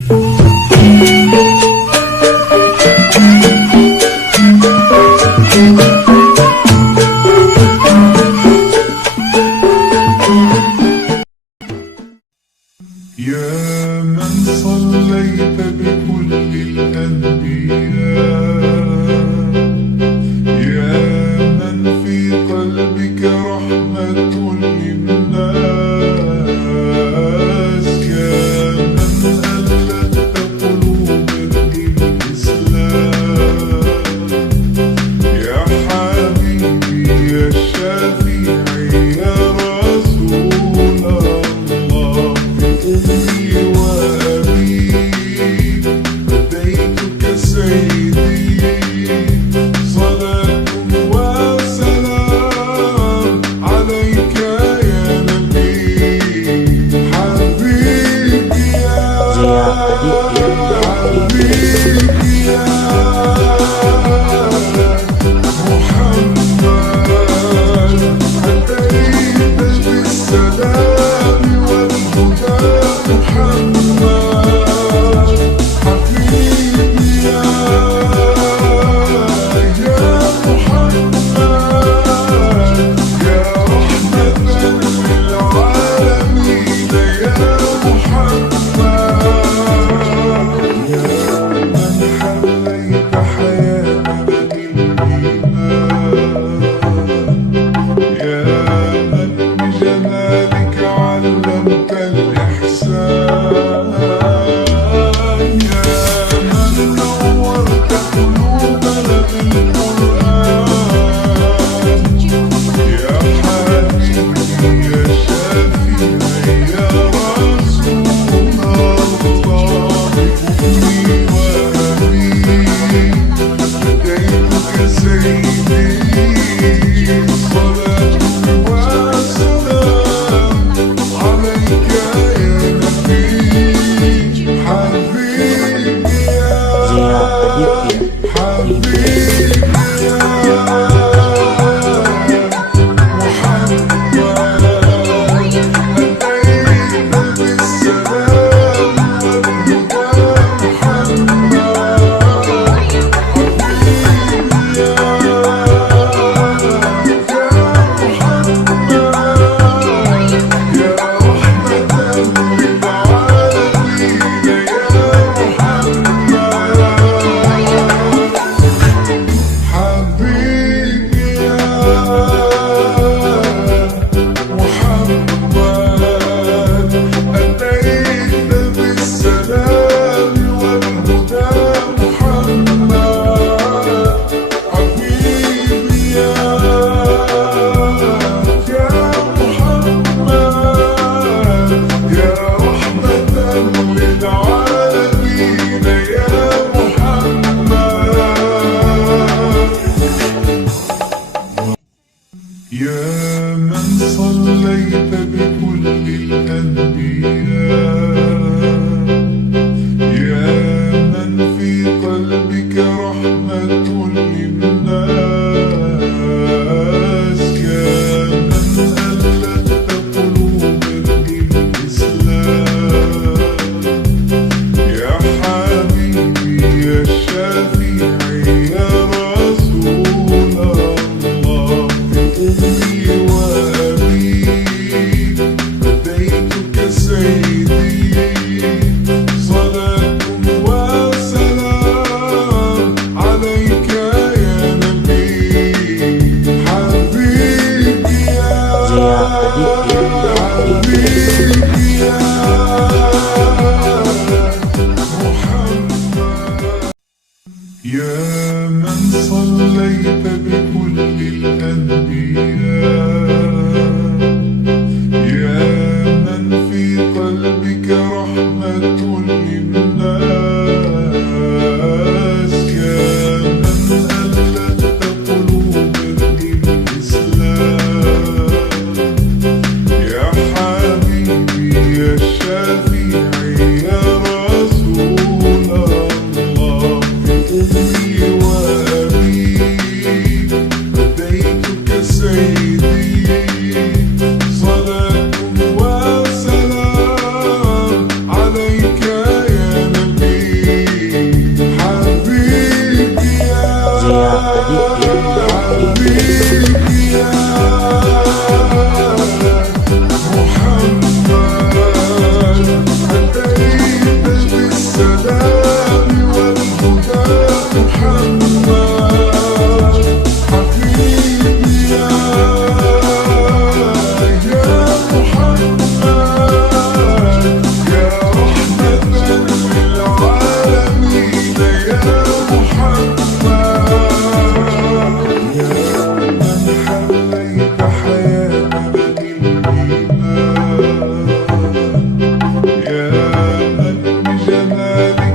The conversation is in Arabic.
يا من صليت بكل الأنبياء، يا من في قلبك رحمة للناس، يا من ألفت قلوبا للإسلام، يا حبيبي يا شافعي يا رسول الله، أمي وأبي فديتك سيدي، صلاة وسلام عليك يا نبي، حبيبي يا حبيبي يا محمد، أتيت بالسلام والهدى، محمد حبيبي يا محمد، يا رحمة للعالمين يا محمد، يا من حليت حياتنا بالإيمان، يا من بجمالك علمت الإحسان، يا من نورت قلوبنا بالقرآن، يا حبيبي يا شافعي يا رسول الله، أمي وأبي فديتك سيدي، صلاة وسلام عليك يا نبي، حبيبي يا حبيبي يا محمد، أتيت بالسلام والهدى، محمد حبيبي يا محمد، يا رحمة للعالمين يا محمد، حبيبي يا محمد، أتيت بالسلام والهدى، محمد حبيبي يا محمد، يا رحمة للعالمين يا محمد، يا من صليت بكل الأنبياء، يا من في قلبك رحمة للناس، يا من ألفت قلوبا للإسلام، يا حبيبي يا شافعي يا رسول الله، أمي وأبي فديتك سيدي، صلاة وسلام عليك يا نبي، حبيبي يا حبيبي يا محمد، يا من صليت بكل الأنبياء، يا من في قلبك رحمة للناس، يا من ألفت قلوبا للإسلام، يا حبيبي يا شافعي يا رسول الله، أمي وأبي فديتك سيدي، صلاة وسلام عليك يا أنا